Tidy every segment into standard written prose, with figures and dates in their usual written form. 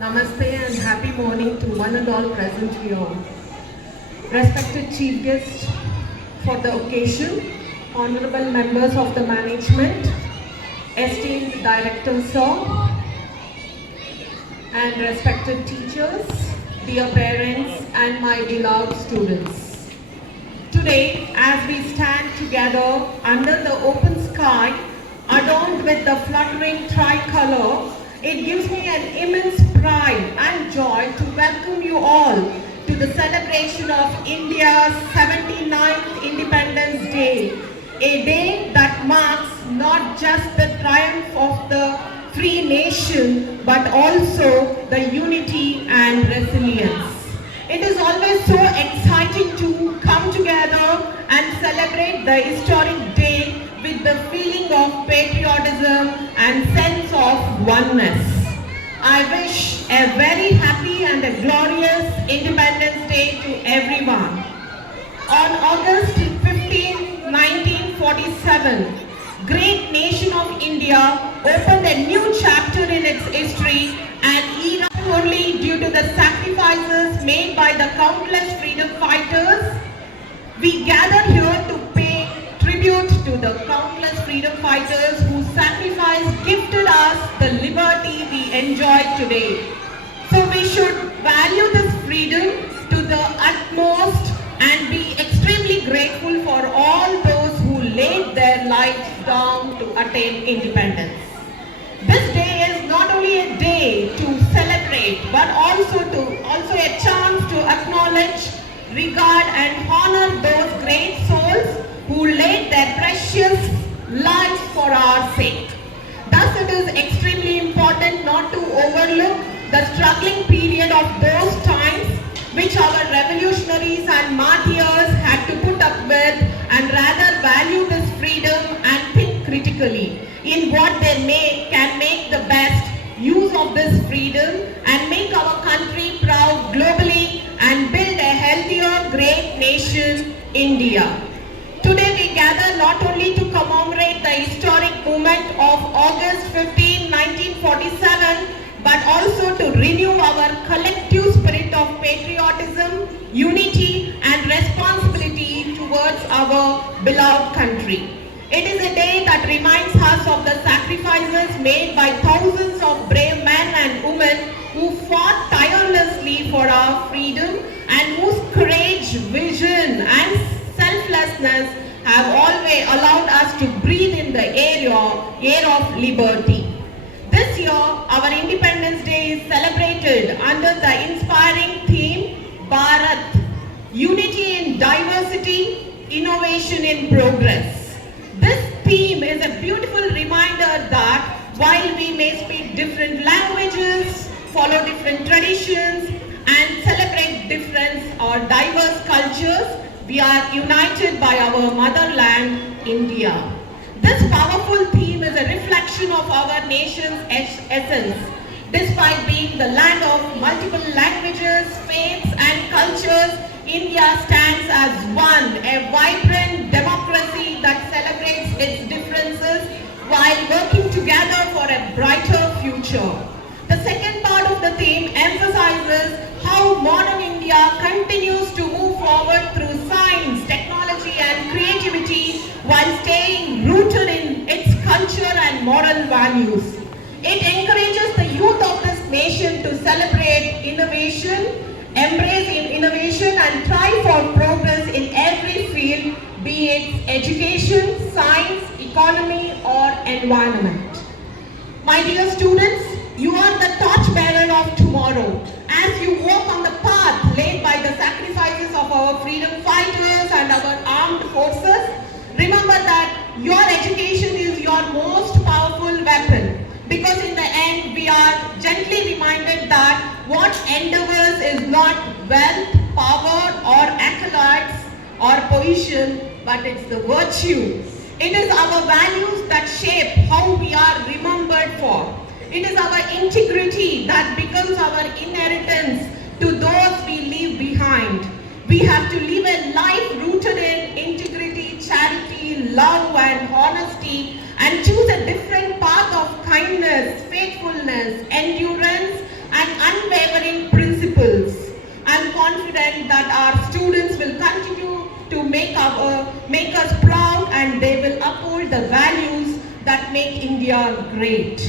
Namaste and happy morning to one and all present here. Respected chief guests for the occasion, honorable members of the management, esteemed director sir, and respected teachers, dear parents and my beloved students. Today, as we stand together under the open sky, adorned with the fluttering tricolor, it gives me an immense pride and joy to welcome you all to the celebration of India's 79th Independence Day, a day that marks not just the triumph of the free nation but also the unity and resilience. It is always so exciting to come together and celebrate the historic day with the feeling of patriotism and sense of oneness. I wish a very happy and a glorious Independence Day to everyone. On August 15, 1947, great nation of India opened a new chapter in its history, an era only due to the sacrifices made by the countless freedom fighters. We gather here to pay tribute to the countless freedom fighters whose sacrifice gifted us the liberty we enjoy today. So we should value this freedom to the utmost and be extremely grateful for all those who laid their lives down to attain independence. This day is not only a day to celebrate but also a chance to acknowledge, regard and honor those great souls who laid their precious lives for our sake. Thus it is extremely important not to overlook the struggling period of those times which our revolutionaries and martyrs had to put up with, and rather value this freedom and think critically in what they can make the best use of this freedom and make our country proud globally and build a healthier, great nation, India. Today we gather not only to commemorate the historic moment of August 15, 1947, but also to renew our collective spirit of patriotism, unity and responsibility towards our beloved country. It is a day that reminds us of the sacrifices made by thousands of brave men and women who fought tirelessly for our freedom and whose courage, vision and selflessness have always allowed us to breathe in the air of liberty. This year, our Independence Day is celebrated under the inspiring theme Bharat, Unity in Diversity, Innovation in Progress. This theme is a beautiful reminder that while we may speak different languages, follow different traditions and celebrate different or diverse cultures, we are united by our motherland, India. This powerful theme is a reflection of our nation's essence. Despite being the land of multiple languages, faiths and cultures, India stands as one, a vibrant democracy that celebrates its differences while working together for a brighter future. The second part of the theme emphasizes how modern India continues to move forward through science, technology and creativity while staying rooted in its culture and moral values. It encourages the youth of this nation to celebrate innovation, embrace innovation and strive for progress in every field, be it education, science, economy or environment. My dear students, you are the torchbearer of tomorrow. As you walk on the path laid by the sacrifices of our freedom fighters and our armed forces, remember that your education is your most powerful weapon. Because in the end, we are gently reminded that what endowers is not wealth, power or accolades or position, but it's the virtue. It is our values that shape how we are remembered for. It is our integrity that becomes our inheritance to those we leave behind. We have to live a life rooted in integrity, charity, love and honesty and choose a different path of kindness, faithfulness, endurance and make us proud, and they will uphold the values that make India great.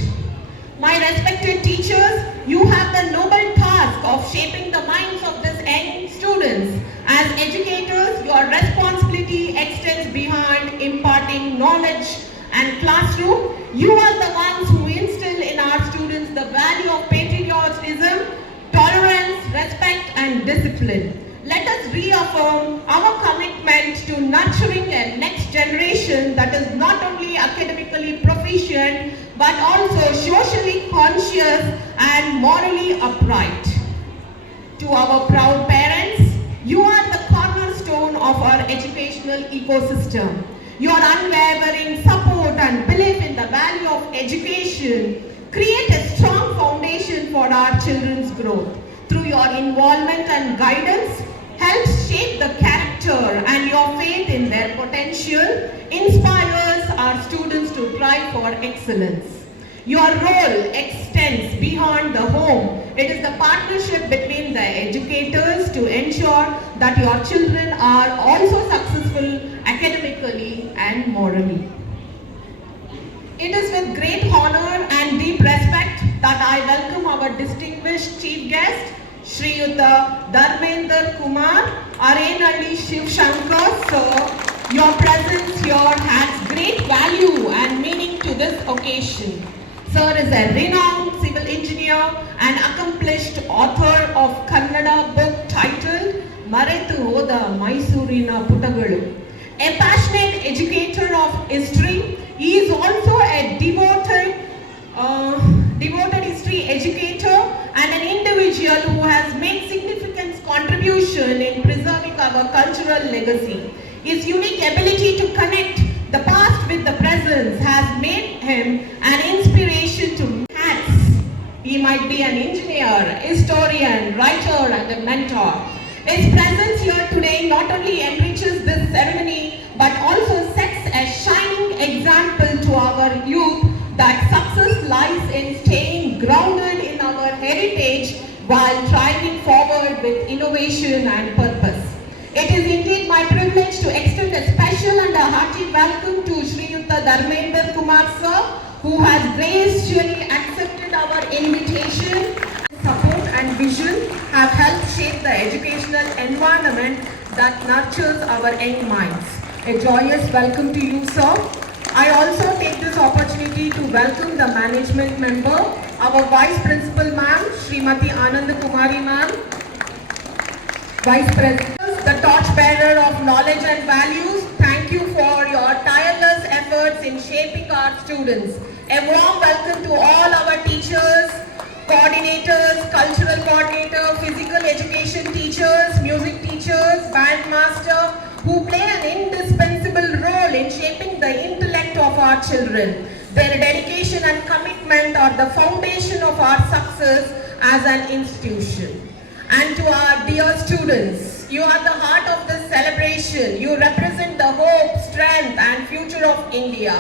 My respected teachers, you have the noble task of shaping the minds of these young students. As educators, your responsibility extends beyond imparting knowledge and classroom. You are the ones who instill in our students the value of patriotism, tolerance, respect, and discipline. Let us reaffirm our commitment to nurturing a next generation that is not only academically proficient but also socially conscious and morally upright. To our proud parents, you are the cornerstone of our educational ecosystem. Your unwavering support and belief in the value of education create a strong foundation for our children's growth. Through your involvement and guidance, helps shape the character, and your faith in their potential inspires our students to strive for excellence. Your role extends beyond the home. It is the partnership between the educators to ensure that your children are also successful academically and morally. It is with great honor and deep respect that I welcome our distinguished chief guest, Shriyuta Dharmender Kumar, Arenalli Shiv Shankar. Sir, your presence here has great value and meaning to this occasion. Sir is a renowned civil engineer and accomplished author of Kannada book titled Maretu Hoda Mysurina Putagalu. A passionate educator of history, he is also a devoted history educator and an individual who has made significant contribution in preserving our cultural legacy. His unique ability to connect the past with the present has made him an inspiration to hats. He might be an engineer, historian, writer, and a mentor. His presence here today not only enriches this ceremony but also sets a shining example to our youth that success lies in staying grounded in our heritage while driving forward with innovation and purpose. It is indeed my privilege to extend a special and a hearty welcome to Shriyuta Dharmender Kumar sir, who has graciously accepted our invitation. Support and vision have helped shape the educational environment that nurtures our young minds. A joyous welcome to you, sir. I also take this opportunity to welcome the management member, our Vice Principal ma'am, Srimati Anand Kumari ma'am, Vice President, the torchbearer of knowledge and values. Thank you for your tireless efforts in shaping our students. A warm welcome to all our teachers, coordinators, cultural coordinator, physical education teachers, music teachers, band master, who play an indispensable role in shaping the intellect of our children. Their dedication and commitment are the foundation of our success as an institution. And to our dear students, you are the heart of this celebration. You represent the hope, strength, and future of India.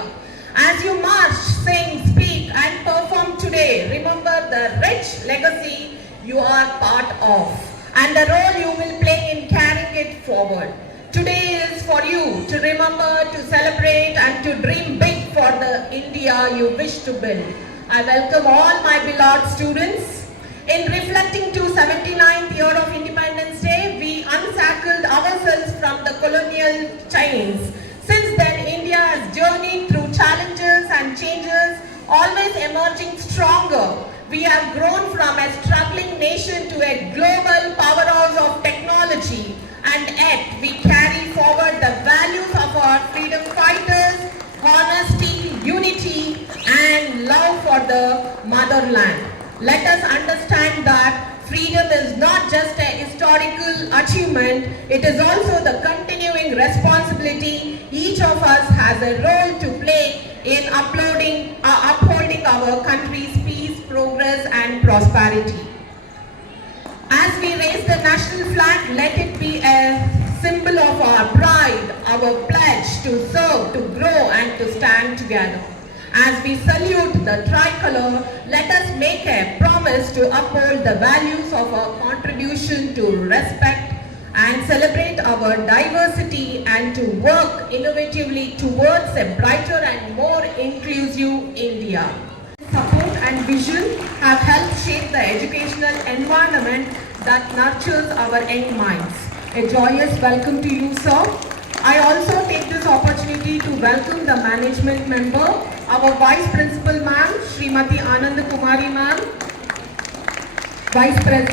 As you march, sing, speak, and perform today, remember the rich legacy you are part of and the role you will play in carrying it forward. Today is for you to remember, to celebrate, and to dream big for the India you wish to build. I welcome all my beloved students. In reflecting to 79th year of Independence Day, we unshackled ourselves from the colonial chains. Since then, India has journeyed through challenges and changes, always emerging stronger. We have grown from a struggling nation to a global powerhouse of technology, and yet we carry forward the values of our freedom fighters, honesty, unity, and love for the motherland. Let us understand that freedom is not just a historical achievement, it is also the continuing responsibility each of us has a role to play in upholding our country's peace, progress, and prosperity. As we raise the national flag, let it be a symbol of our pride, our pledge to serve, to grow, and to stand together. As we salute the tricolor, let us make a promise to uphold the values of our contribution to respect and celebrate our diversity and to work innovatively towards a brighter and more inclusive India. Support and vision have helped shape the educational environment that nurtures our young minds. A joyous welcome to you, sir. I also take this opportunity to welcome the management member, our Vice Principal Ma'am, Srimati Ananda Kumari Ma'am, Vice President.